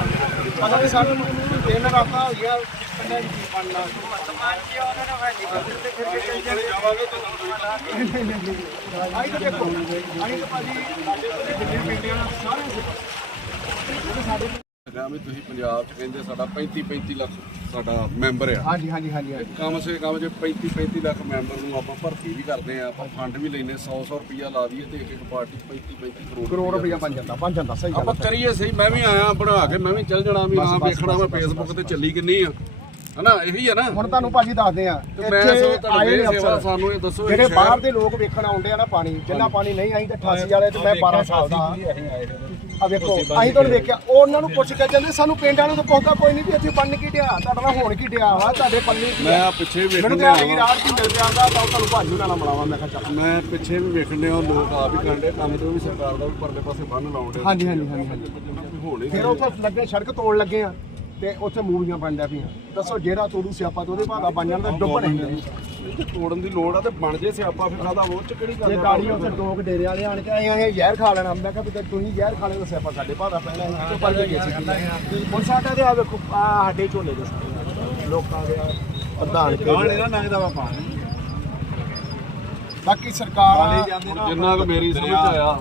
ਪਤਾ ਨਹੀਂ ਸਾਨੂੰ ਤਿੰਨ ਰਾਤਾਂ ਹੋ ਗਿਆ ਪਿੰਡਾਂ 'ਚ ਕੀ ਬਣਨਾ ਆਈ ਤਾਂ ਦੇਖੋ, ਆਈ ਤਾਂ ਭਾਜੀ ਸਾਡੇ ਕੋਲ ਦਿੱਲੀ ਪਿੰਡਾਂ ਨਾਲ ਸਾਰੇ ਹੈਗਾ ਵੀ ਤੁਸੀਂ ਪੰਜਾਬ ਚ ਕਹਿੰਦੇ ਸਾਡਾ 35 35 ਲੱਖ ਸਾਡਾ ਮੈਂਬਰ ਆ। ਹਾਂਜੀ ਹਾਂਜੀ ਹਾਂਜੀ ਹਾਂਜੀ। ਕਮ ਸੇ ਕਮ ਜੇ 35 35 ਲੱਖ ਮੈਂਬਰ ਨੂੰ ਆਪਾਂ ਭਰਤੀ ਵੀ ਕਰਦੇ ਆ ਆਪਾਂ ਫੰਡ ਵੀ ਲੈਨੇ 100 100 ਰੁਪਿਆ ਲਾ ਦਈਏ ਤੇ ਇੱਕ ਇੱਕ ਪਾਰਟੀ 35 35 ਕਰੋੜ ਕਰੋੜ ਰੁਪਇਆ ਬਣ ਜਾਂਦਾ ਬਣ ਜਾਂਦਾ ਸਹੀ ਗੱਲ ਆਪਾਂ ਕਰੀਏ ਸਹੀ ਮੈਂ ਵੀ ਆਇਆ ਬਣਾ ਕੇ ਮੈਂ ਵੀ ਚੱਲ ਜਾਣਾ ਵੀ ਹਾਂ ਵੇਖਣਾ ਮੈਂ ਫੇਸਬੁੱਕ ਤੇ ਚੱਲੀ ਕਿੰਨੀ ਆ। ਹਨਾ ਇਹੀ ਆ ਨਾ। ਹੁਣ ਤੁਹਾਨੂੰ ਭਾਜੀ ਦੱਸਦੇ ਆ ਤੇ ਮੈਂ ਸੋ ਤੁਹਾਡੇ ਨੇ ਸੇਵਾ ਅਫਸਰ। ਸਾਨੂੰ ਇਹ ਦੱਸੋ ਜਿਹੜੇ ਬਾਹਰ ਦੇ ਲੋਕ ਵੇਖਣ ਆਉਂਦੇ ਆ ਨਾ ਪਾਣੀ ਜਿੰਨਾ ਪਾਣੀ ਨਹੀਂ ਆਈ ਤੇ 88 ਵਾਲੇ ਤੇ ਮੈਂ 12 ਸਾਲ ਦਾ ਆ ਵੇਖੋ ਅਸੀਂ ਤੁਹਾਨੂੰ ਵੇਖਿਆ ਉਹ ਉਹਨਾਂ ਨੂੰ ਪੁੱਛ ਕੇ ਜਾਂਦੇ ਸਾਨੂੰ ਪਿੰਡਾਂ ਨੂੰ ਤਾਂ ਪਹੁੰਚਦਾ ਕੋਈ ਨਹੀਂ ਵੀ ਇੱਥੇ ਬਣ ਕੀ ਡਿਆ ਤੁਹਾਡਾ ਨਾਲ ਹੋਣ ਕੀ ਡਿਆ ਵਾ ਤੁਹਾਡੇ ਪੱਲੇ ਕੀ ਮੈਂ ਆ? ਆ ਪਿੱਛੇ ਵੀ ਮੈਨੂੰ ਵੇਖਣ ਡਿਆ ਇਹ ਵਾਂ। ਰਾਤ ਦੀ ਮਿਲ ਜਾਂਦਾ ਤਾਂ ਤੁਹਾਨੂੰ ਭਾਜੀ ਨਾਲ ਮਿਲਾਵਾਂ ਮੈਂ ਕਿਹਾ ਚੱਲ ਮੈਂ ਪਿੱਛੇ ਵੀ ਵੇਖਣ ਡਿਆ ਲੋਕ ਆਪ ਹੀ ਕਰਦੇ ਕੰਮ ਤੇ ਵੀ ਸਰਕਾਰ ਦਾ ਵੀ ਪਰਲੇ ਪਾਸੇ ਬੰਨ ਲਾਉਂਦੇ ਹਾਂਜੀ ਹਾਂਜੀ ਹਾਂਜੀ ਹਾਂਜੀ ਹੋਣੇ ਫਿਰ ਉੱਥੇ ਲੱਗੇ ਸੜਕ ਤੋੜ ਲੱਗੇ ਆ ਤੇ ਉੱਥੇ ਮੂਵੀਆਂ ਬਣਦਿਆ ਪਈਆਂ। ਦੱਸੋ ਜਿਹੜਾ ਤੋੜੂ ਸਿਆਪਾ ਤੇ ਉਹਦੇ ਭਾਗਾ ਬਣ ਜਾਂਦਾ ਡੁੱਬ ਨਹੀਂ ਤੇ ਤੋੜਨ ਦੀ ਲੋੜ ਆ ਤੇ ਬਣ ਜੇ ਸਿਆਪਾ ਫਿਰ ਕਾਹਦਾ ਉਹ ਚ ਕਿਹੜੀ ਗੱਲ ਆ? ਗਾੜੀ ਉੱਥੇ ਲੋਕ ਡੇਰੇ ਵਾਲੇ ਆਣ ਕੇ ਆਏ ਆ ਜ਼ਹਿਰ ਖਾ ਲੈਣਾ। ਮੈਂ ਕਿਹਾ ਵੀ ਤੇ ਤੁਸੀਂ ਜ਼ਹਿਰ ਖਾ ਲੈਣਾ ਸਿਆਪਾ ਸਾਡੇ ਭਾਦਾ ਪੈਣਾ ਹੈ। ਪਰ ਗਏ ਸੀ ਹੁਣ ਸਾਡਾ ਤੇ ਆ ਵੇਖੋ ਆ ਸਾਡੇ ਝੋਲੇ ਦੇ ਸਾਰੇ ਲੋਕਾਂ ਦੇ ਆ ਪ੍ਰਧਾਨ ਕੇ ਲੰਘਦਾ ਵਾ ਪਾਣੀ। ਬਾਕੀ ਸਰਕਾਰ ਜਿੰਨਾ ਕੁ ਮੇਰੀ ਸਮਝ ਚ ਆਇਆ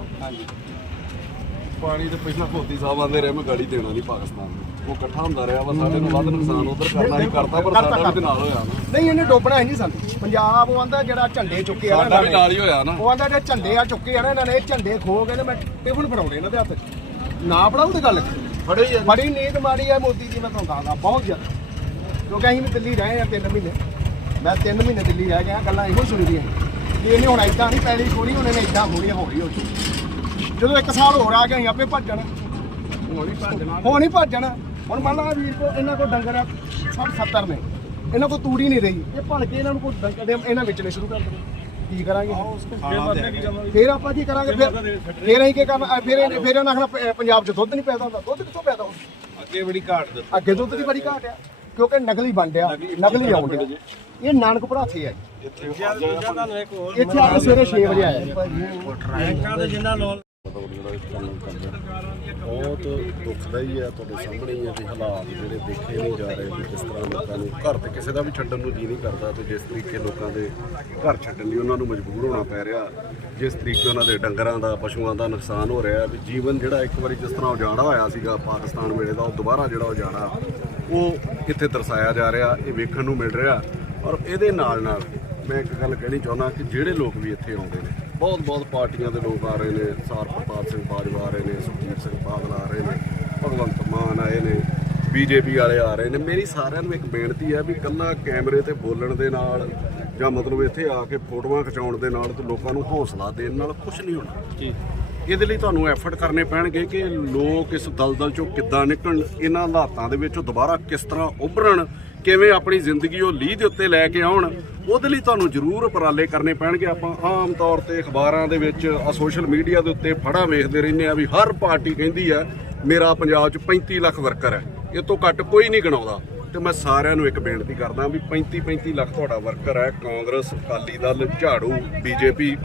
ਪਾਣੀ ਤੇ ਪਹਿਲਾਂ ਮੋਦੀ ਸਾਹਿਬ ਆਂਦੇ ਰਹੇ ਮੈਂ ਗਾੜੀ ਦੇਣਾ ਨਹੀਂ ਪਾਕਿਸਤਾਨ ਨੂੰ। ਉਹ ਇਕੱਠਾ ਹੁੰਦਾ ਰਿਹਾ ਵਾ ਸਾਡੇ ਨੂੰ ਵੱਧ ਨੁਕਸਾਨ ਉਧਰ ਕਰਨਾ ਹੀ ਕਰਤਾ ਪਰ ਸਾਡਾ ਵੀ ਨਾਲ ਹੋਇਆ ਨਾ। ਨਹੀਂ ਇਹਨੇ ਡੋਬਣਾ ਹੀ ਨਹੀਂ ਸਾਨੂੰ। ਪੰਜਾਬ ਉਹ ਆਂਦਾ ਜਿਹੜਾ ਝੰਡੇ ਚੁੱਕੇ ਆ ਨਾ ਸਾਡਾ ਵੀ ਨਾਲ ਨੇ। ਹੀ ਹੋਇਆ ਨਾ। ਉਹ ਆਂਦਾ ਜਿਹੜੇ ਝੰਡੇ ਆ ਚੁੱਕੇ ਆ ਨਾ ਇਹਨਾਂ ਨੇ ਇਹ ਝੰਡੇ ਖੋ ਕੇ ਤੇ ਮੈਂ ਟਿਫਨ ਫੜਾਉਣੇ ਇਹਨਾਂ ਦੇ ਹੱਥ। 'ਚ ਨਾ ਫੜਾਉ ਤੇ ਗੱਲ। ਫੜੇ ਹੀ ਬੜੀ ਨੀਂਦ ਮਾਰੀ ਹੈ ਮੋਦੀ ਜੀ ਮੈਂ ਤੁਹਾਨੂੰ ਦੱਸਦਾ ਬਹੁਤ ਜ਼ਿਆਦਾ। ਕਿਉਂਕਿ ਅਸੀਂ ਵੀ ਦਿੱਲੀ ਰਹੇ ਆ ਤਿੰਨ ਮਹੀਨੇ। ਮੈਂ ਤਿੰਨ ਮਹੀਨੇ ਦਿੱਲੀ ਰਹਿ ਗਿਆ ਗੱਲਾਂ ਇਹੋ ਸੁਣੀਆਂ। ਕਿ ਇਹਨੇ ਹੁਣ ਇਦਾਂ ਨਹੀਂ ਪੈਲੀ ਕੋਣੀ ਉਹਨੇ ਨੇ ਇਦਾਂ ਹੋਣੀ ਹੌਲੀ ਹੋ ਜਦੋਂ ਇੱਕ ਸਾਲ ਹੋਰ ਆ ਗਿਆ ਅਸੀਂ ਆਪੇ ਭੱਜਣ ਹੁਣ ਹੀ ਭੱਜਣਾ ਹੁਣ ਹੀ ਭੱਜਣਾ ਹੁਣ ਮੰਨ ਲਾ ਵੀਰ ਕੋ ਇਹਨਾਂ ਕੋ ਡੰਗਰ ਆ, ਸਭ 70 ਨੇ। ਇਹਨਾਂ ਕੋ ਤੂੜੀ ਨਹੀਂ ਰਹੀ। ਇਹ ਭਲ ਕੇ ਇਹਨਾਂ ਨੂੰ ਕੋਈ ਡੰਗਰ ਦੇ ਇਹਨਾਂ ਵੇਚਣੇ ਸ਼ੁਰੂ ਕਰ ਦੇਣੇ ਕੀ ਕਰਾਂਗੇ? ਫਿਰ ਆਪਾਂ ਕੀ ਕਰਾਂਗੇ? ਫਿਰ ਫਿਰ ਅਸੀਂ ਕੀ ਕਰਨਾ? ਫਿਰ ਇਹ- ਫਿਰ ਇਹਨਾਂ ਆਖਣਾ ਪੰਜਾਬ 'ਚ ਦੁੱਧ ਨਹੀਂ ਪੈਦਾ ਹੁੰਦਾ। ਦੁੱਧ ਕਿੱਥੋਂ ਪੈਦਾ ਹੁੰਦਾ? ਅੱਗੇ ਬੜੀ ਘਾਟ ਦਿੱਤੀ ਅੱਗੇ ਦੁੱਧ ਦੀ ਬੜੀ ਘਾਟ ਆ ਕਿਉਂਕਿ ਨਕਲੀ ਵੰਡਿਆ ਨਕਲੀ ਆਉਂਦੇ ਇਹ ਨਾਨਕ ਭਰਾਥੇ ਆ। ਇੱਥੇ ਆ। ਕੇ ਸਵੇਰੇ 6 ਵਜੇ ਆਇਆ। ਜੀ। ਬੈਂਕਾਂ ਦੇ ਜਿੰਨਾ ਲੋਨ ਜਿਹੜਾ ਕੰਮ ਕਰਦਾ ਬਹੁਤ ਦੁਖਦਾ ਹੀ ਹੈ ਤੁਹਾਡੇ ਸਾਹਮਣੇ ਹੀ ਹੈ ਵੀ ਹਾਲਾਤ ਜਿਹੜੇ ਦੇਖੇ ਨਹੀਂ ਜਾ ਰਹੇ ਵੀ ਕਿਸ ਤਰ੍ਹਾਂ ਲੋਕਾਂ ਨੂੰ ਘਰ ਤੇ ਕਿਸੇ ਦਾ ਵੀ ਛੱਡਣ ਨੂੰ ਜੀ ਨਹੀਂ ਕਰਦਾ ਤੇ ਜਿਸ ਤਰੀਕੇ ਲੋਕਾਂ ਦੇ ਘਰ ਛੱਡਣ ਲਈ ਉਹਨਾਂ ਨੂੰ ਮਜਬੂਰ ਹੋਣਾ ਪੈ ਰਿਹਾ, ਜਿਸ ਤਰੀਕੇ ਉਹਨਾਂ ਦੇ ਡੰਗਰਾਂ ਦਾ, ਪਸ਼ੂਆਂ ਦਾ ਨੁਕਸਾਨ ਹੋ ਰਿਹਾ, ਵੀ ਜੀਵਨ ਜਿਹੜਾ ਇੱਕ ਵਾਰੀ ਜਿਸ ਤਰ੍ਹਾਂ ਉਜਾੜਾ ਹੋਇਆ ਸੀਗਾ, ਪਾਕਿਸਤਾਨ ਵੇਲੇ ਦਾ, ਉਹ ਦੁਬਾਰਾ ਜਿਹੜਾ ਉਜਾੜਾ, ਉਹ ਇੱਥੇ ਦਰਸਾਇਆ ਜਾ ਰਿਹਾ, ਇਹ ਵੇਖਣ ਨੂੰ ਮਿਲ ਰਿਹਾ ਔਰ ਇਹਦੇ ਨਾਲ ਨਾਲ ਮੈਂ ਇੱਕ ਗੱਲ ਕਹਿਣੀ ਚਾਹੁੰਦਾ ਕਿ ਜਿਹੜੇ ਲੋਕ ਵੀ ਇੱਥੇ ਆਉਂਦੇ ਨੇ ਬਹੁਤ ਬਹੁਤ ਪਾਰਟੀਆਂ ਦੇ ਲੋਕ ਆ ਰਹੇ ਨੇ। ਸਾਰ ਪ੍ਰਤਾਪ ਸਿੰਘ ਬਾਜਵਾ ਆ ਰਹੇ ਨੇ ਸੁਖਜੀਤ ਸਿੰਘ ਬਾਦਲ ਆ ਰਹੇ ਨੇ ਭਗਵੰਤ ਮਾਨ ਆਏ ਨੇ ਬੀਜੇਪੀ ਵਾਲੇ ਆ ਰਹੇ ਨੇ। ਮੇਰੀ ਸਾਰਿਆਂ ਨੂੰ ਇੱਕ ਬੇਨਤੀ ਹੈ ਵੀ ਕੱਲਾ ਕੈਮਰੇ ਤੇ ਬੋਲਣ ਦੇ ਨਾਲ ਜਾਂ ਮਤਲਬ ਇੱਥੇ ਆ ਕੇ ਫੋਟੋਆਂ ਖਿਚਾਉਣ ਦੇ ਨਾਲ ਤੇ ਲੋਕਾਂ ਨੂੰ ਹੌਸਲਾ ਦੇਣ ਨਾਲ ਕੁਝ ਨਹੀਂ ਹੋਣਾ। ਇਹਦੇ ਲਈ ਤੁਹਾਨੂੰ ਐਫਰਟ ਕਰਨੇ ਪੈਣਗੇ ਕਿ ਲੋਕ ਇਸ ਦਲਦਲ ਚੋਂ ਕਿੱਦਾਂ ਨਿਕਲਣ ਇਹਨਾਂ ਹਾਲਾਤਾਂ ਦੇ ਵਿੱਚੋਂ ਦੁਬਾਰਾ ਕਿਸ ਤਰ੍ਹਾਂ ਉੱਭਰਨ ਕਿਵੇਂ ਆਪਣੀ ਜ਼ਿੰਦਗੀ ਉਹ ਲੀਹ ਦੇ ਉੱਤੇ ਲੈ ਕੇ ਆਉਣ ਉਹਦੇ ਲਈ ਤੁਹਾਨੂੰ ਜ਼ਰੂਰ ਉਪਰਾਲੇ ਕਰਨੇ ਪੈਣਗੇ। ਆਪਾਂ ਆਮ ਤੌਰ ਤੇ ਅਖਬਾਰਾਂ ਦੇ ਵਿੱਚ ਆ ਸੋਸ਼ਲ ਮੀਡੀਆ ਦੇ ਉੱਤੇ ਫੜਾ ਵੇਖਦੇ ਰਹਿੰਦੇ ਆ ਵੀ ਹਰ ਪਾਰਟੀ ਕਹਿੰਦੀ ਆ ਮੇਰਾ ਪੰਜਾਬ 'ਚ 35 ਲੱਖ ਵਰਕਰ ਹੈ। ਇਹ ਤੋਂ ਘੱਟ ਕੋਈ ਨਹੀਂ ਗਣਾਉਂਦਾ। ਤੇ ਮੈਂ ਸਾਰਿਆਂ ਨੂੰ ਇੱਕ ਬੇਨਤੀ ਕਰਦਾ ਵੀ 35 35 ਲੱਖ ਤੁਹਾਡਾ ਵਰਕਰ ਹੈ। ਕਾਂਗਰਸ, ਅਕਾਲੀ ਦਲ, ਝਾੜੂ, ਬੀਜੇਪੀ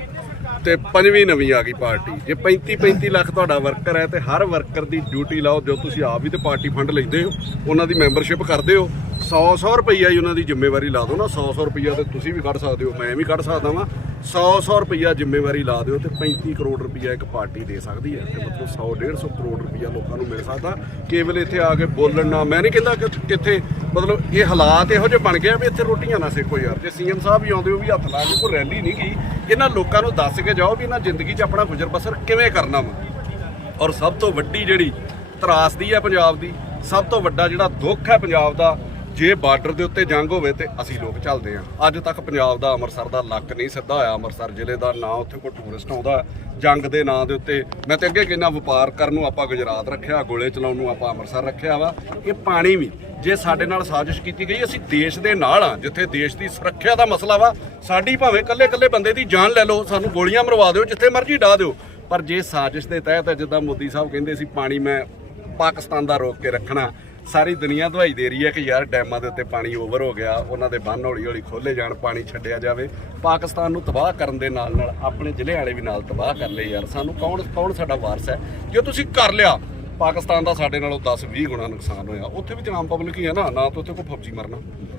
ਤੇ ਪੰਜਵੀਂ ਨਵੀਂ ਆ ਗਈ ਪਾਰਟੀ। ਜੇ 35 35 ਲੱਖ ਤੁਹਾਡਾ ਵਰਕਰ ਹੈ ਤੇ ਹਰ ਵਰਕਰ ਦੀ ਡਿਊਟੀ ਲਾਓ, ਜੋ ਤੁਸੀਂ ਆਪ ਵੀ ਤੇ ਪਾਰਟੀ ਫੰਡ ਲੈਂਦੇ ਹੋ, ਉਹਨਾਂ ਦੀ ਮੈਂਬਰਸ਼ਿਪ ਕਰਦੇ ਹੋ। 100 100 ਰੁਪਈਆ ਹੀ ਉਹਨਾਂ ਦੀ ਜ਼ਿੰਮੇਵਾਰੀ ਲਾ ਦਿਓ ਨਾ 100 100 ਰੁਪਈਆ ਤੇ ਤੁਸੀਂ ਵੀ ਕੱਢ ਸਕਦੇ ਹੋ, ਮੈਂ ਵੀ ਕੱਢ ਸਕਦਾ ਵਾਂ। 100 100 ਰੁਪਈਆ ਜ਼ਿੰਮੇਵਾਰੀ ਲਾ ਦਿਓ ਤੇ 35 ਕਰੋੜ ਰੁਪਈਆ ਇੱਕ ਪਾਰਟੀ ਦੇ ਸਕਦੀ ਹੈ। ਤੇ ਮਤਲਬ 100 150 ਕਰੋੜ ਰੁਪਈਆ ਲੋਕਾਂ ਨੂੰ ਮਿਲ ਸਕਦਾ। ਕੇਵਲ ਇੱਥੇ ਆ ਕੇ ਬੋਲਣ ਨਾ ਮੈਂ ਨਹੀਂ ਕਹਿੰਦਾ ਕਿ ਕਿੱਥੇ ਮਤਲਬ ਇਹ ਹਾਲਾਤ ਇਹੋ ਜਿਹੇ ਬਣ ਗਏ ਵੀ ਇੱਥੇ ਰੋਟੀਆਂ ਨਾ ਸੇਕੋ ਯਾਰ। ਜੇ ਸੀਐਮ ਸਾਹਿਬ ਵੀ ਆਉਂਦੇ ਹੋ ਵੀ ਹੱਥ ਲਾ ਕੇ ਕੋਈ ਰੈਲੀ ਨਹੀਂ ਗਈ। ਇਹਨਾਂ ਲੋਕਾਂ ਨੂੰ ਦੱਸ ਕੇ ਜਾਓ ਵੀ ਇਹਨਾਂ ਜ਼ਿੰਦਗੀ 'ਚ ਆਪਣਾ ਗੁਜ਼ਰ ਬਸਰ ਕਿਵੇਂ ਕਰਨਾ ਵਾ। ਔਰ ਸਭ ਤੋਂ ਵੱਡੀ ਜਿਹੜੀ ਤਰਾਸਦੀ ਹੈ ਪੰਜਾਬ ਦੀ, ਸਭ ਤੋਂ ਵੱਡਾ ਜਿਹੜਾ ਦੁੱਖ ਹੈ ਪੰਜਾਬ ਦਾ ਜੇ ਬਾਰਡਰ ਦੇ ਉੱਤੇ ਜੰਗ ਹੋਵੇ ਤੇ ਅਸੀਂ ਲੋਕ ਚੱਲਦੇ ਆ ਅੱਜ ਤੱਕ ਪੰਜਾਬ ਦਾ ਅੰਮ੍ਰਿਤਸਰ ਦਾ ਲੱਕ ਨਹੀਂ ਸਿੱਧਾ ਹੋਇਆ। ਅੰਮ੍ਰਿਤਸਰ ਜ਼ਿਲ੍ਹੇ ਦਾ ਨਾਂ ਉੱਥੇ ਕੋਈ ਟੂਰਿਸਟ ਆਉਂਦਾ ਜੰਗ ਦੇ ਨਾਂ ਦੇ ਉੱਤੇ ਮੈਂ ਤੇ ਅੱਗੇ ਕਹਿੰਦਾ ਵਪਾਰ ਕਰਨ ਨੂੰ ਆਪਾਂ ਗੁਜਰਾਤ ਰੱਖਿਆ, ਗੋਲੇ ਚਲਾਉਣ ਨੂੰ ਆਪਾਂ ਅੰਮ੍ਰਿਤਸਰ ਰੱਖਿਆ ਵਾ। ਇਹ ਪਾਣੀ ਵੀ ਜੇ ਸਾਡੇ ਨਾਲ ਸਾਜ਼ਿਸ਼ ਕੀਤੀ ਗਈ, ਅਸੀਂ ਦੇਸ਼ ਦੇ ਨਾਲ ਆ ਜਿੱਥੇ ਦੇਸ਼ ਦੀ ਸੁਰੱਖਿਆ ਦਾ ਮਸਲਾ ਵਾ। ਸਾਡੀ ਭਾਵੇਂ ਕੱਲੇ ਕੱਲੇ ਬੰਦੇ ਦੀ ਜਾਨ ਲੈ ਲਓ, ਸਾਨੂੰ ਗੋਲੀਆਂ ਮਰਵਾ ਦਿਓ, ਜਿੱਥੇ ਮਰਜ਼ੀ ਡਾ ਦਿਓ। ਪਰ ਜੇ ਸਾਜ਼ਿਸ਼ ਦੇ ਤਹਿਤ ਜਿੱਦਾਂ ਮੋਦੀ ਸਾਹਿਬ ਕਹਿੰਦੇ ਸੀ, ਪਾਣੀ ਮੈਂ ਪਾਕਿਸਤਾਨ ਦਾ ਰੋਕ ਕੇ ਰੱਖਣਾ ਸਾਰੀ ਦੁਨੀਆ ਦਵਾਈ ਦੇ ਰਹੀ ਹੈ ਕਿ ਯਾਰ ਡੈਮਾਂ ਦੇ ਉੱਤੇ ਪਾਣੀ ਓਵਰ ਹੋ ਗਿਆ, ਉਹਨਾਂ ਦੇ ਬੰਨ ਹੌਲੀ ਹੌਲੀ ਖੋਲੇ ਜਾਣ, ਪਾਣੀ ਛੱਡਿਆ ਜਾਵੇ। ਪਾਕਿਸਤਾਨ ਨੂੰ ਤਬਾਹ ਕਰਨ ਦੇ ਨਾਲ ਨਾਲ ਆਪਣੇ ਜ਼ਿਲ੍ਹੇ ਵਾਲੇ ਵੀ ਨਾਲ ਤਬਾਹ ਕਰ ਲਏ ਯਾਰ। ਸਾਨੂੰ ਕੌਣ ਕੌਣ ਸਾਡਾ ਵਾਰਸ ਹੈ? ਜੇ ਤੁਸੀਂ ਕਰ ਲਿਆ, ਪਾਕਿਸਤਾਨ ਦਾ ਸਾਡੇ ਨਾਲੋਂ 10 20 ਗੁਣਾ ਨੁਕਸਾਨ ਹੋਇਆ। ਉੱਥੇ ਵੀ ਤੇ ਆਮ ਪਬਲਿਕ ਹੀ ਹੈ ਨਾ ਨਾ ਤਾਂ ਉੱਥੇ ਕੋਈ ਫੌਜੀ ਮਰਨਾ,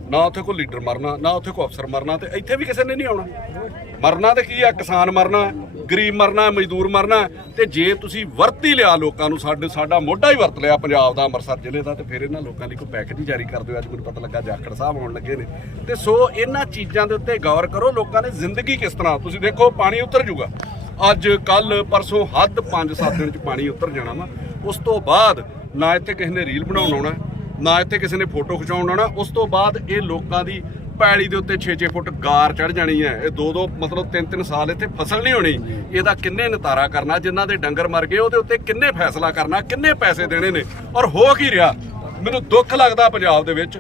ਨਾ ਉੱਥੇ ਕੋਈ ਲੀਡਰ ਮਰਨਾ, ਨਾ ਉੱਥੇ ਕੋਈ ਅਫਸਰ ਮਰਨਾ ਤੇ ਇੱਥੇ ਵੀ ਕਿਸੇ ਨੇ ਨਹੀਂ ਆਉਣਾ। ਮਰਨਾ ਤੇ ਕੀ ਆ ਕਿਸਾਨ ਮਰਨਾ ਗਰੀਬ ਮਰਨਾ, ਮਜ਼ਦੂਰ ਮਰਨਾ, ਤੇ ਜੇ ਤੁਸੀਂ ਵਰਤ ਹੀ ਲਿਆ ਲੋਕਾਂ ਨੂੰ, ਸਾਡੇ ਸਾਡਾ ਮੋਢਾ ਹੀ ਵਰਤ ਲਿਆ ਪੰਜਾਬ ਦਾ, ਅੰਮ੍ਰਿਤਸਰ ਜ਼ਿਲ੍ਹੇ ਦਾ, ਤੇ ਫਿਰ ਇਹਨਾਂ ਲੋਕਾਂ ਲਈ ਕੋਈ ਪੈਕੇਜ ਹੀ ਜਾਰੀ ਕਰ ਦਿਓ। ਅੱਜ ਮੈਨੂੰ ਪਤਾ ਲੱਗਾ ਜਾਖੜ ਸਾਹਿਬ ਆਉਣ ਲੱਗੇ ਨੇ। ਤੇ ਸੋ ਇਹਨਾਂ ਚੀਜ਼ਾਂ ਦੇ ਉੱਤੇ ਗੌਰ ਕਰੋ, ਲੋਕਾਂ ਨੇ ਜ਼ਿੰਦਗੀ ਕਿਸ ਤਰ੍ਹਾਂ। ਤੁਸੀਂ ਦੇਖੋ, ਪਾਣੀ ਉਤਰ ਜੂਗਾ। ਅੱਜ ਕੱਲ ਪਰਸੋਂ ਹੱਦ 5-7 ਦਿਨ ਚ ਪਾਣੀ ਉਤਰ ਜਾਣਾ ਵਾ। ਉਸ ਤੋਂ ਬਾਅਦ ਨਾ ਇੱਥੇ ਕਿਸੇ ਨੇ ਰੀਲ ਬਣਾਉਣ ਆਉਣਾ, ਨਾ ਇੱਥੇ ਕਿਸੇ ਨੇ ਫੋਟੋ ਖਿਚਾਉਣ ਆਉਣਾ। ਉਸ ਤੋਂ ਬਾਅਦ ਇਹ ਲੋਕਾਂ ਦੀ ਪੈਲੀ ਦੇ ਉੱਤੇ 6-6 ਫੁੱਟ ਗਾਰ ਚੜ ਜਾਣੀ ਹੈ। ਇਹ ਦੋ ਦੋ ਮਤਲਬ ਤਿੰਨ ਤਿੰਨ ਸਾਲ ਇੱਥੇ ਫਸਲ ਨਹੀਂ ਹੋਣੀ। ਇਹਦਾ ਕਿੰਨੇ ਨਤਾਰਾ ਕਰਨਾ, ਜਿਨ੍ਹਾਂ ਦੇ ਡੰਗਰ ਮਰ ਗਏ, ਉਹਦੇ ਉੱਤੇ ਕਿੰਨੇ ਫੈਸਲਾ ਕਰਨਾ, ਕਿੰਨੇ ਪੈਸੇ ਦੇਣੇ ਨੇ? ਔਰ ਹੋ ਕੀ ਰਿਹਾ? ਮੈਨੂੰ ਦੁੱਖ ਲੱਗਦਾ ਪੰਜਾਬ ਦੇ ਵਿੱਚ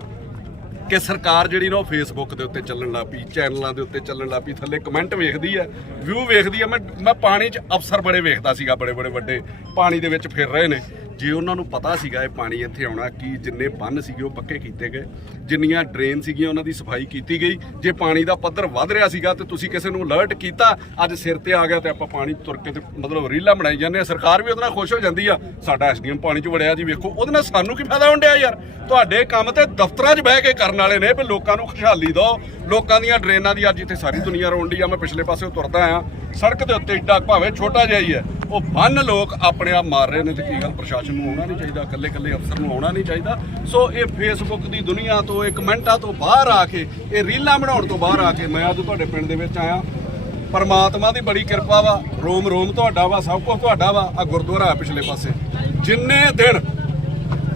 ਕਿ ਸਰਕਾਰ ਜਿਹੜੀ ਨਾ ਉਹ ਫੇਸਬੁੱਕ ਦੇ ਉੱਤੇ ਚੱਲਣ ਲੱਗ ਪਈ, ਚੈਨਲਾਂ ਦੇ ਉੱਤੇ ਚੱਲਣ ਲੱਗ ਪਈ, ਥੱਲੇ ਕਮੈਂਟ ਵੇਖਦੀ ਹੈ ਵਿਊ ਵੇਖਦੀ ਹੈ। ਮੈਂ ਮੈਂ ਪਾਣੀ 'ਚ ਅਫਸਰ ਬੜੇ ਵੇਖਦਾ ਸੀਗਾ ਬੜੇ ਬੜੇ ਵੱਡੇ, ਪਾਣੀ ਦੇ ਵਿੱਚ ਫਿਰ ਰਹੇ ਨੇ। ਜੇ ਉਹਨਾਂ ਨੂੰ ਪਤਾ ਸੀਗਾ ਇਹ ਪਾਣੀ ਇੱਥੇ ਆਉਣਾ, ਕਿ ਜਿੰਨੇ ਬੰਨ ਸੀਗੇ ਉਹ ਪੱਕੇ ਕੀਤੇ ਗਏ, ਜਿੰਨੀਆਂ ਡਰੇਨ ਸੀਗੀਆਂ ਉਹਨਾਂ ਦੀ ਸਫ਼ਾਈ ਕੀਤੀ ਗਈ, ਜੇ ਪਾਣੀ ਦਾ ਪੱਧਰ ਵੱਧ ਰਿਹਾ ਸੀਗਾ ਤੇ ਤੁਸੀਂ ਕਿਸੇ ਨੂੰ ਅਲਰਟ ਕੀਤਾ, ਅੱਜ ਸਿਰ ਤੇ ਆ ਗਿਆ ਤੇ ਆਪਾਂ ਪਾਣੀ ਤੁਰ ਕੇ ਤੇ ਮਤਲਬ ਰੀਲਾਂ ਬਣਾਈ ਜਾਂਦੇ ਆ, ਸਰਕਾਰ ਵੀ ਉਹਦੇ ਨਾਲ ਖੁਸ਼ ਹੋ ਜਾਂਦੀ ਆ। ਸਾਡਾ ਐਸਡੀਐਮ ਪਾਣੀ 'ਚ ਵੜਿਆ ਜੀ, ਵੇਖੋ, ਉਹਦੇ ਨਾਲ ਸਾਨੂੰ ਕੀ ਫਾਇਦਾ ਹੁੰਦਿਆ ਯਾਰ? ਤੁਹਾਡੇ ਕੰਮ ਤੇ ਦਫ਼ਤਰਾਂ 'ਚ ਬਹਿ ਕੇ ਕਰਨ ਵਾਲੇ ਨੇ, ਵੀ ਲੋਕਾਂ ਨੂੰ ਖੁਸ਼ਹਾਲੀ ਦਿਓ ਲੋਕਾਂ ਦੀਆਂ ਡਰੇਨਾਂ ਦੀ ਅੱਜ ਇੱਥੇ ਸਾਰੀ ਦੁਨੀਆ ਰੋਣ ਡਈ ਆ। ਮੈਂ ਪਿਛਲੇ ਪਾਸੇ ਤੁਰਦਾ ਆ ਸੜਕ ਦੇ ਉੱਤੇ ਇੱਡਾ ਭਾਵੇਂ ਛੋਟਾ ਜਿਹਾ ਹੀ ਹੈ। ਉਹ ਬੰਨ ਲੋਕ ਆਪਣੇ ਆਪ ਮਾਰ ਰਹੇ ਨੇ ਤੇ ਕੀ ਗੱਲ, ਪ੍ਰਸ਼ਾਸਨ ਨੂੰ ਆਉਣਾ ਨਹੀਂ ਚਾਹੀਦਾ ਇਕੱਲੇ ਇਕੱਲੇ ਅਫਸਰ ਨੂੰ ਆਉਣਾ ਨਹੀਂ ਚਾਹੀਦਾ। ਸੋ ਇਹ ਫੇਸਬੁੱਕ ਦੀ ਦੁਨੀਆ ਤੋਂ, ਇਹ ਕਮੈਂਟਾਂ ਤੋਂ ਬਾਹਰ ਆ ਕੇ, ਇਹ ਰੀਲਾਂ ਬਣਾਉਣ ਤੋਂ ਬਾਹਰ ਆ ਕੇ ਮੈਂ ਅੱਜ ਤੁਹਾਡੇ ਪਿੰਡ ਦੇ ਵਿੱਚ ਆਇਆ। ਪਰਮਾਤਮਾ ਦੀ ਬੜੀ ਕਿਰਪਾ ਵਾ। ਰੋਮ ਰੋਮ ਤੁਹਾਡਾ ਵਾ, ਸਭ ਕੁਝ ਤੁਹਾਡਾ ਵਾ। ਆ ਗੁਰਦੁਆਰਾ ਆ ਪਿਛਲੇ ਪਾਸੇ। ਜਿੰਨੇ ਦਿਨ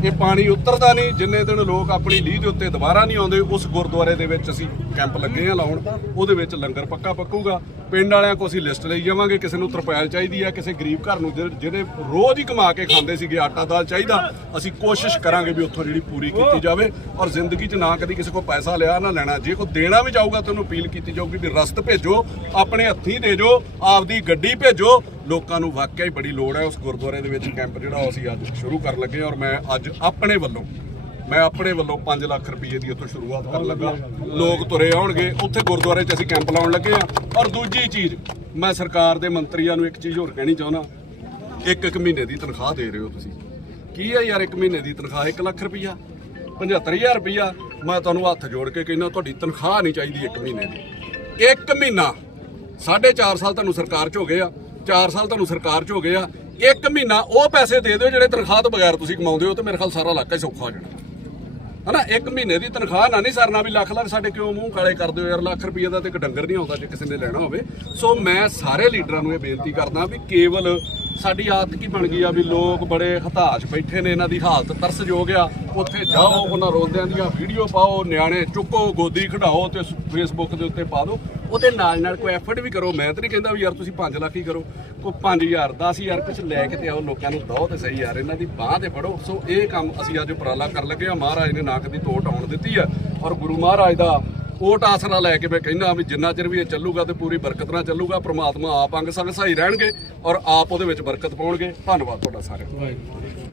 ਇਹ ਪਾਣੀ ਉਤਰਦਾ ਨਹੀਂ, ਜਿੰਨੇ ਦਿਨ ਲੋਕ ਆਪਣੀ ਲੀਹ ਦੇ ਉੱਤੇ ਦੁਬਾਰਾ ਨਹੀਂ ਆਉਂਦੇ, ਉਸ ਗੁਰਦੁਆਰੇ ਦੇ ਵਿੱਚ ਅਸੀਂ ਕੈਂਪ ਲੱਗੇ ਆ ਲਾਉਣ। ਉਹਦੇ ਵਿੱਚ ਲੰਗਰ ਪੱਕਾ ਪੱਕੂਗਾ। ਪਿੰਡ ਵਾਲਿਆਂ ਕੋ ਅਸੀਂ ਲਿਸਟ ਲਈ ਜਾਵਾਂਗੇ, ਕਿਸੇ ਨੂੰ ਤਰਪਾਲ ਚਾਹੀਦੀ ਹੈ ਕਿਸੇ ਗਰੀਬ ਘਰ ਨੂੰ ਜਿਹੜੇ- ਜਿਹੜੇ ਰੋਜ਼ ਹੀ ਕਮਾ ਕੇ ਖਾਂਦੇ ਸੀਗੇ ਆਟਾ ਦਾਲ ਚਾਹੀਦਾ, ਅਸੀਂ ਕੋਸ਼ਿਸ਼ ਕਰਾਂਗੇ ਵੀ ਉੱਥੋਂ ਜਿਹੜੀ ਪੂਰੀ ਕੀਤੀ ਜਾਵੇ ਔਰ ਜ਼ਿੰਦਗੀ 'ਚ ਨਾ ਕਦੀ ਕਿਸੇ ਕੋ ਪੈਸਾ ਲਿਆ ਨਾ ਲੈਣਾ। ਜੇ ਕੋਈ ਦੇਣਾ ਵੀ ਜਾਊਗਾ ਤੁਹਾਨੂੰ ਅਪੀਲ ਕੀਤੀ ਜਾਊਗੀ ਵੀ ਰਸਤ ਭੇਜੋ, ਆਪਣੇ ਹੱਥੀਂ ਦੇ ਜੋ, ਆਪਦੀ ਗੱਡੀ ਭੇਜੋ। ਲੋਕਾਂ ਨੂੰ ਵਾਕਿਆ ਹੀ ਬੜੀ ਲੋੜ ਹੈ ਉਸ ਗੁਰਦੁਆਰੇ ਦੇ ਵਿੱਚ ਕੈਂਪ ਜਿਹੜਾ ਉਹ ਅਸੀਂ ਅੱਜ ਸ਼ੁਰੂ ਕਰਨ ਲੱਗੇ ਔਰ ਮੈਂ ਅੱਜ ਆਪਣੇ ਵੱਲੋਂ ਮੈਂ ਆਪਣੇ ਵੱਲੋਂ 5 ਲੱਖ ਰੁਪਏ ਦੀ ਉੱਥੋਂ ਸ਼ੁਰੂਆਤ ਕਰਨ ਲੱਗਾ। ਲੋਕ ਤੁਰੇ ਆਉਣਗੇ, ਉੱਥੇ ਗੁਰਦੁਆਰੇ 'ਚ ਅਸੀਂ ਕੈਂਪ ਲਾਉਣ ਲੱਗੇ ਆ ਔਰ ਦੂਜੀ ਚੀਜ਼, ਮੈਂ ਸਰਕਾਰ ਦੇ ਮੰਤਰੀਆਂ ਨੂੰ ਇੱਕ ਚੀਜ਼ ਹੋਰ ਕਹਿਣੀ ਚਾਹੁੰਦਾ। ਇੱਕ ਇੱਕ ਮਹੀਨੇ ਦੀ ਤਨਖਾਹ ਦੇ ਰਹੇ ਹੋ ਤੁਸੀਂ। ਕੀ ਹੈ ਯਾਰ ਇੱਕ ਮਹੀਨੇ ਦੀ ਤਨਖਾਹ 1 ਲੱਖ ਰੁਪਈਆ? 75000 ਰੁਪਈਆ? ਮੈਂ ਤੁਹਾਨੂੰ ਹੱਥ ਜੋੜ ਕੇ ਕਹਿੰਦਾ, ਤੁਹਾਡੀ ਤਨਖਾਹ ਨਹੀਂ ਚਾਹੀਦੀ ਇੱਕ ਮਹੀਨੇ ਦੀ। ਇੱਕ ਮਹੀਨਾ। ਸਾਢੇ ਚਾਰ ਸਾਲ ਤੁਹਾਨੂੰ ਸਰਕਾਰ 'ਚ ਹੋ ਗਏ ਆ। 4 ਸਾਲ ਤੁਹਾਨੂੰ ਸਰਕਾਰ 'ਚ ਹੋ ਗਏ ਆ। ਇੱਕ ਮਹੀਨਾ ਉਹ ਪੈਸੇ ਦੇ ਦਿਓ ਜਿਹੜੇ ਤਨਖਾਹ ਤੋਂ ਬਗੈਰ ਤੁਸੀਂ ਕਮਾਉਂਦੇ ਹੋ ਤੇ ਮੇਰੇ ਖਿਆਲ ਸਾਰਾ ਇਲਾਕਾ ਹੀ ਸੌਖਾ ਹੋ ਜਾਣਾ। ਹਨਾ, ਇੱਕ ਮਹੀਨੇ ਦੀ ਤਨਖਾਹ ਨਾ ਨਹੀਂ ਸਰਨਾ ਵੀ ਲੱਖ ਲੱਖ ਸਾਡੇ ਕਿਉਂ ਮੂੰਹ ਕਾਲੇ ਕਰਦੇ ਹੋ ਯਾਰ, ਲੱਖ ਰੁਪਏ ਦਾ ਤੇ ਇੱਕ ਡੰਗਰ ਨਹੀਂ ਆਉਂਦਾ ਜੇ ਕਿਸੇ ਨੇ ਲੈਣਾ ਹੋਵੇ। ਸੋ ਮੈਂ ਸਾਰੇ ਲੀਡਰਾਂ ਨੂੰ ਇਹ ਬੇਨਤੀ ਕਰਦਾ ਵੀ ਕੇਵਲ ਸਾਡੀ ਆਦਤ ਕੀ ਬਣ ਗਈ ਆ ਵੀ ਲੋਕ ਬੜੇ ਹਤਾਸ਼ ਬੈਠੇ ਨੇ, ਇਹਨਾਂ ਦੀ ਹਾਲਤ ਤਰਸਯੋਗ ਆ। ਉੱਥੇ ਜਾਓ, ਉਹਨਾਂ ਰੋਂਦਿਆਂ ਦੀਆਂ ਵੀਡੀਓ ਪਾਓ, ਨਿਆਣੇ ਚੁੱਕੋ, ਗੋਦੀ ਖੜਾਓ ਤੇ ਫੇਸਬੁੱਕ ਦੇ ਉੱਤੇ ਪਾ ਦਿਓ ਉਹਦੇ ਨਾਲ ਨਾਲ ਕੋਈ ਐਫਰਟ ਵੀ ਕਰੋ। ਮੈਂ ਤਾਂ ਨਹੀਂ ਕਹਿੰਦਾ ਵੀ ਯਾਰ ਤੁਸੀਂ 5 ਲੱਖ ਹੀ ਕਰੋ। ਕੋਈ 5000 10000 ਕੁਝ ਲੈ ਕੇ ਤੇ ਆਓ, ਲੋਕਾਂ ਨੂੰ ਦੋ ਤੇ ਸਹੀ ਯਾਰ, ਇਹਨਾਂ ਦੀ ਬਾਹ ਤੇ ਫੜੋ। ਸੋ ਇਹ ਕੰਮ ਅਸੀਂ ਅੱਜ ਉਪਰਾਲਾ ਕਰਨ ਲੱਗੇ ਆ। ਮਹਾਰਾਜ ਨੇ ਨਾਕ ਦੀ ਤੋਟ ਆਉਣ ਦਿੱਤੀ ਆ। ਔਰ ਗੁਰੂ ਮਹਾਰਾਜ ਦਾ ਕੋਟ ਆਸਰਾ ਲੈ ਕੇ ਮੈਂ ਕਹਿੰਦਾ ਵੀ ਜਿੰਨਾ ਚਿਰ ਵੀ ਇਹ ਚੱਲੂਗਾ ਤੇ ਪੂਰੀ ਬਰਕਤ ਨਾਲ ਚੱਲੂਗਾ, ਪ੍ਰਮਾਤਮਾ ਆਪ ਅੰਗ ਸੰਗ ਸਹਾਈ ਰਹਿਣਗੇ ਔਰ ਆਪ ਉਹਦੇ ਵਿੱਚ ਬਰਕਤ ਪਾਉਣਗੇ। ਧੰਨਵਾਦ ਤੁਹਾਡਾ ਸਾਰਿਆਂ ਦਾ।